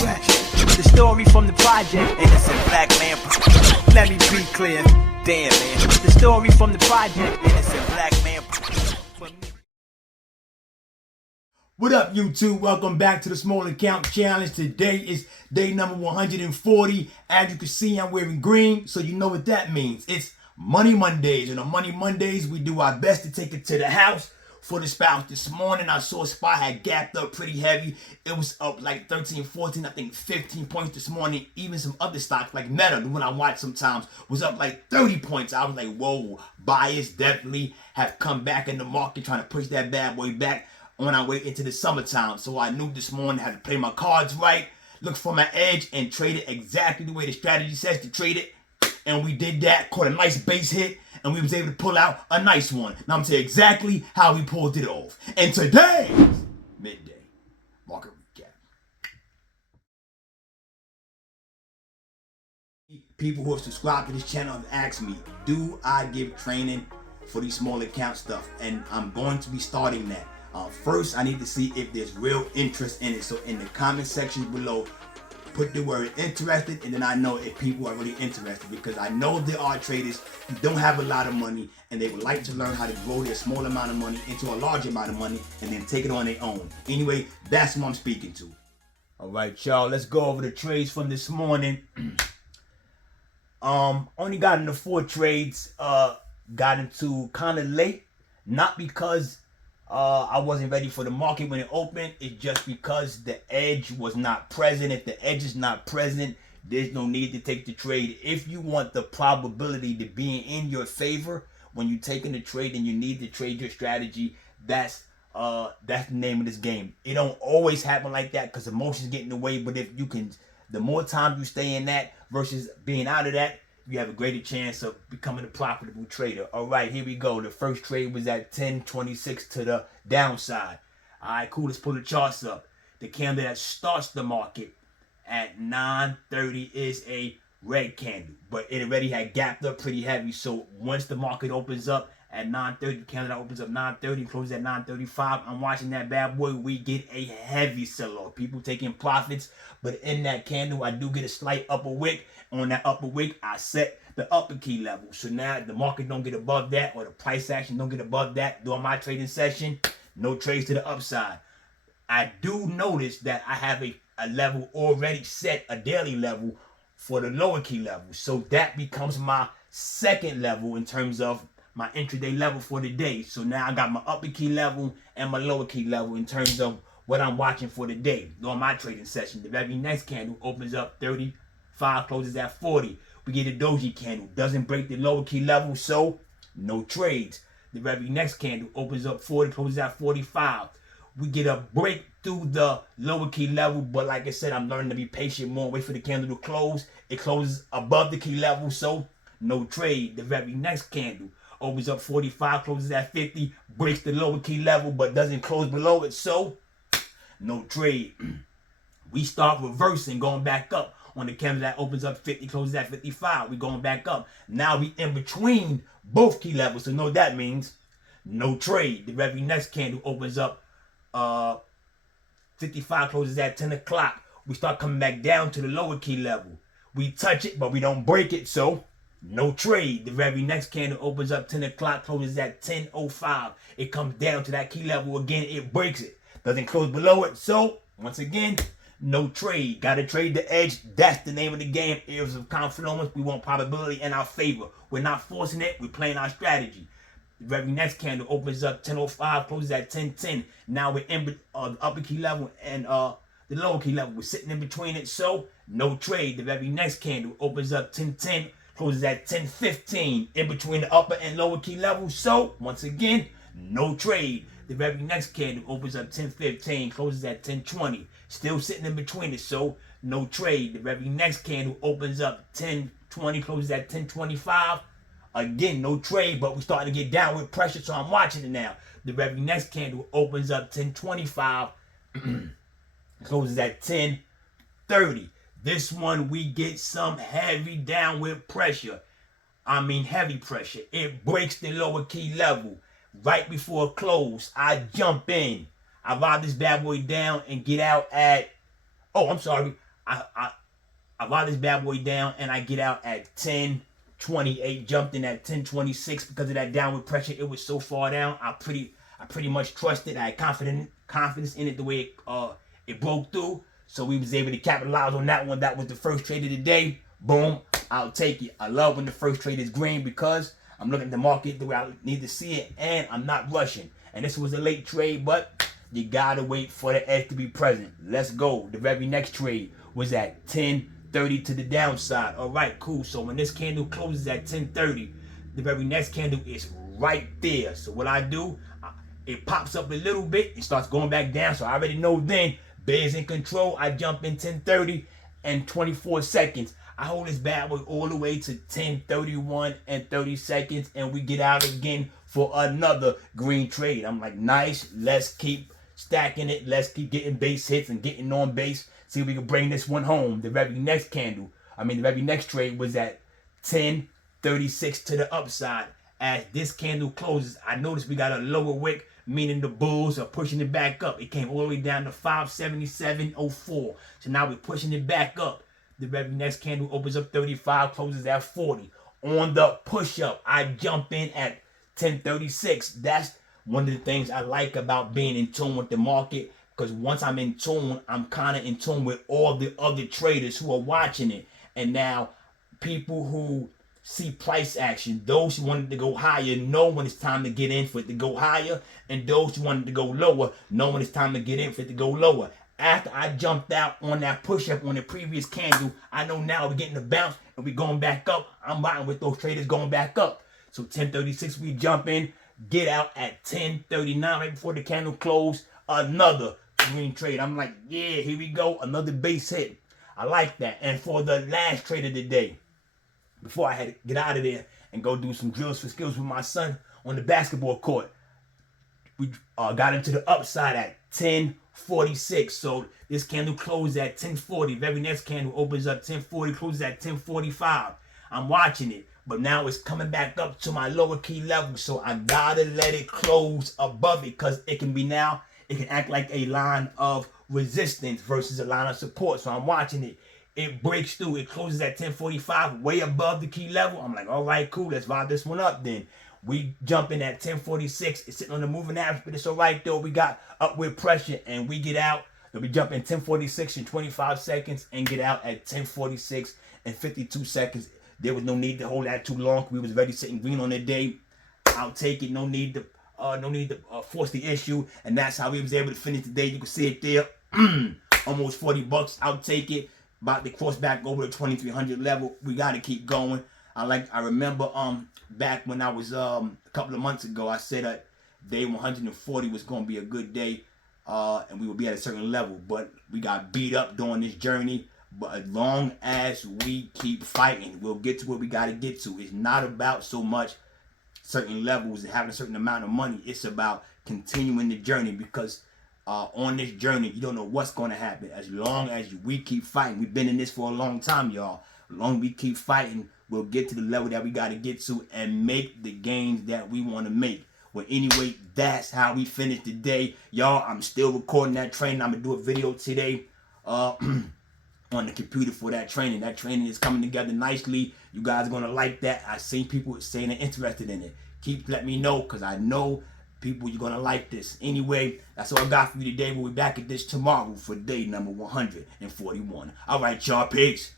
The story from the project, innocent black man. Let me be clear, damn man. The story from the project, innocent black man. What up, YouTube? Welcome back to the Small Account Challenge. Today is day number 140. As you can see, I'm wearing green, so you know what that means. It's Money Mondays, and on Money Mondays, we do our best to take it to the house for the spouse. This morning, I saw SPY had gapped up pretty heavy. It was up like 13, 14, I think 15 points this morning. Even some other stocks like Meta, the one I watch sometimes, was up like 30 points. I was like, whoa, buyers definitely have come back in the market trying to push that bad boy back on our way into the summertime. So I knew this morning I had to play my cards right, look for my edge, and trade it exactly the way the strategy says to trade it. And we did that, caught a nice base hit, and we was able to pull out a nice one. Now I'm telling you exactly how we pulled it off. And today's midday market recap. People who have subscribed to this channel have asked me, do I give training for these small account stuff? And I'm going to be starting that. First, I need to see if there's real interest in it. So in the comment section below, put the word interested, and then I know if people are really interested, because I know there are traders who don't have a lot of money and they would like to learn how to grow their small amount of money into a large amount of money and then take it on their own. Anyway, that's what I'm speaking to. All right, y'all, let's go over the trades from this morning. Only got into 4 trades. Got into kind of late, not because I wasn't ready for the market when it opened. It's just because the edge was not present. If the edge is not present, there's no need to take the trade. If you want the probability to be in your favor when you're taking the trade and you need to trade your strategy, that's the name of this game. It don't always happen like that because emotions get in the way. But if you can, the more time you stay in that versus being out of that, you have a greater chance of becoming a profitable trader. All right, here we go. The first trade was at 10.26 to the downside. All right, cool. Let's pull the charts up. The candle that starts the market at 9:30 is a red candle, but it already had gapped up pretty heavy. So once the market opens up at 9:30, the candle that opens up 9:30, closes at 9:35. I'm watching that bad boy. We get a heavy sell-off. People taking profits, but in that candle, I do get a slight upper wick. On that upper wick, I set the upper key level. So now the market don't get above that, or the price action don't get above that. During my trading session, no trades to the upside. I do notice that I have a level already set, a daily level for the lower key level. So that becomes my second level in terms of my intraday level for the day. So now I got my upper key level and my lower key level in terms of what I'm watching for the day. During my trading session, the very next candle opens up 35, closes at 40. We get a doji candle, doesn't break the lower key level, so no trades. The very next candle opens up 40, closes at 45. We get a break through the lower key level, but like I said, I'm learning to be patient more, wait for the candle to close. It closes above the key level, so no trade. The very next candle opens up 45, closes at 50, breaks the lower key level, but doesn't close below it, so no trade. We start reversing, going back up on the candle that opens up 50, closes at 55. We going back up. Now we in between both key levels, so know what that means. No trade. The very next candle opens up 55, closes at 10 o'clock. We start coming back down to the lower key level. We touch it, but we don't break it, so no trade. The very next candle opens up 10 o'clock, closes at 10:05. It comes down to that key level again. It breaks it. Doesn't close below it, so once again, no trade. Got to trade the edge. That's the name of the game. Areas of confluence. We want probability in our favor. We're not forcing it. We're playing our strategy. The very next candle opens up 10:05, closes at 10:10. Now we're in the upper key level and the lower key level. We're sitting in between it, so no trade. The very next candle opens up 10:10, closes at 10:15. In between the upper and lower key levels, so once again, no trade. The very next candle opens up 10:15, closes at 10:20. Still sitting in between it, so no trade. The very next candle opens up 10:20, closes at 10:25. Again, no trade, but we're starting to get downward pressure, so I'm watching it now. The very next candle opens up 10:25, closes at 10:30. This one, we get some heavy downward pressure. I mean heavy pressure. It breaks the lower key level. Right before close, I jump in. I ride this bad boy down and get out at, oh, I'm sorry. I ride this bad boy down and I get out at 10.28, jumped in at 10.26 because of that downward pressure. It was so far down. I pretty much trusted. I had confidence in it the way it broke through. So we was able to capitalize on that one. That was the first trade of the day. Boom, I'll take it. I love when the first trade is green because I'm looking at the market the way I need to see it and I'm not rushing. And this was a late trade, but you gotta wait for the edge to be present. Let's go. The very next trade was at 10.30 to the downside. All right, cool. So when this candle closes at 10.30, the very next candle is right there. So what I do, it pops up a little bit, it starts going back down. So I already know then, bears in control. I jump in 10.30 and 24 seconds. I hold this bad boy all the way to 10.31 and 30 seconds, and we get out again for another green trade. I'm like, nice, let's keep stacking it. Let's keep getting base hits and getting on base. See if we can bring this one home. The very next trade was at 10.36 to the upside. As this candle closes, I notice we got a lower wick, meaning the bulls are pushing it back up. It came all the way down to 577.04. So now we're pushing it back up. The very next candle opens up 35, closes at 40. On the push up, I jump in at 10.36. That's one of the things I like about being in tune with the market, because once I'm in tune, I'm kind of in tune with all the other traders who are watching it. And now people who see price action, those who wanted to go higher know when it's time to get in for it to go higher, and those who wanted to go lower know when it's time to get in for it to go lower. After I jumped out on that push-up on the previous candle, I know now we're getting the bounce and we're going back up. I'm riding with those traders going back up. So 10.36, we jump in, get out at 10.39 right before the candle closed. Another green trade. I'm like, yeah, here we go. Another base hit. I like that. And for the last trade of the day, before I had to get out of there and go do some drills for skills with my son on the basketball court, we got into the upside at 10.46. So this candle closed at 10.40. Very next candle opens up 10.40, closes at 10.45. I'm watching it, but now it's coming back up to my lower key level. So I gotta let it close above it, because it can be now, it can act like a line of resistance versus a line of support. So I'm watching it. It breaks through. It closes at 10.45, way above the key level. I'm like, all right, cool. Let's ride this one up then. We jump in at 10.46. It's sitting on the moving average, but it's all right though. We got upward pressure and we get out. We jump in 10.46 in 25 seconds and get out at 10.46 in 52 seconds. There was no need to hold that too long. We was already sitting green on the day. I'll take it. No need to force the issue. And that's how we was able to finish the day. You can see it there. Almost $40. I'll take it. About to cross back over the 2300 level. We got to keep going. I remember back when I was a couple of months ago, I said day 140 was going to be a good day, and we would be at a certain level. But we got beat up during this journey. But as long as we keep fighting, we'll get to where we got to get to. It's not about so much certain levels and having a certain amount of money. It's about continuing the journey, because on this journey, you don't know what's going to happen. As long as we keep fighting, we've been in this for a long time, y'all. As long as we keep fighting, we'll get to the level that we got to get to and make the gains that we want to make. Well, anyway, that's how we finish the day. Y'all, I'm still recording that training. I'm going to do a video today on the computer for that training. That training is coming together nicely. You guys are going to like that. I've seen people saying they're interested in it. Keep letting me know, because I know people, you're going to like this. Anyway, that's all I got for you today. We'll be back at this tomorrow for day number 141. All right, y'all. Peace.